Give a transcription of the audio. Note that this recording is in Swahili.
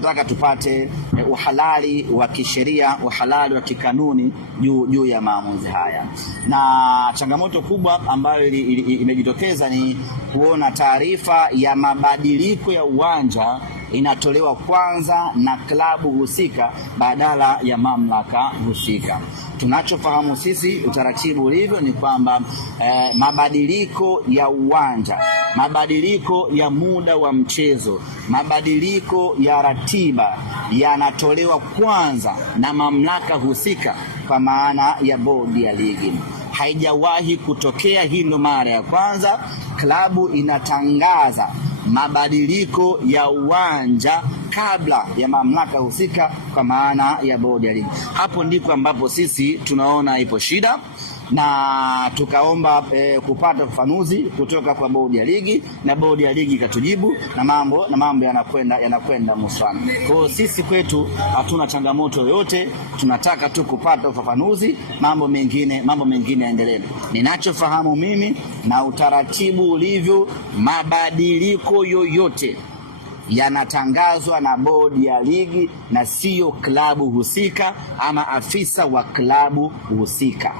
Nataka tupate uhalali wa kisheria, uhalali wa kikanuni juu ya maamuzi haya. Na changamoto kubwa ambayo imejitokeza ni kuona taarifa ya mabadiliko ya uwanja inatolewa kwanza na klabu husika badala ya mamlaka husika. Tunachofahamu sisi utaratibu ulivyo ni kwamba mabadiliko ya uwanja, mabadiliko ya muda wa mchezo, mabadiliko ya ratiba yanatolewa kwanza na mamlaka husika, kwa maana ya bodi ya ligi. Haijawahi kutokea hilo mara ya kwanza. Klabu inatangaza mabadiliko ya uwanja kabla ya mamlaka husika, kwa maana ya bodi ya ligi. Hapo ndiko ambapo sisi tunaona ipo shida, na tukaomba kupata ufafanuzi kutoka kwa bodi ya ligi, na bodi ya ligi ikatujibu, na mambo yanakwenda muswani. Kwa hiyo sisi kwetu hatuna changamoto yoyote, tunataka tu kupata ufafanuzi, mambo mengine yaendelee. Ninachofahamu mimi na utaratibu ulivyo, mabadiliko yoyote yanatangazwa na bodi ya ligi na sio klabu husika ama afisa wa klabu husika.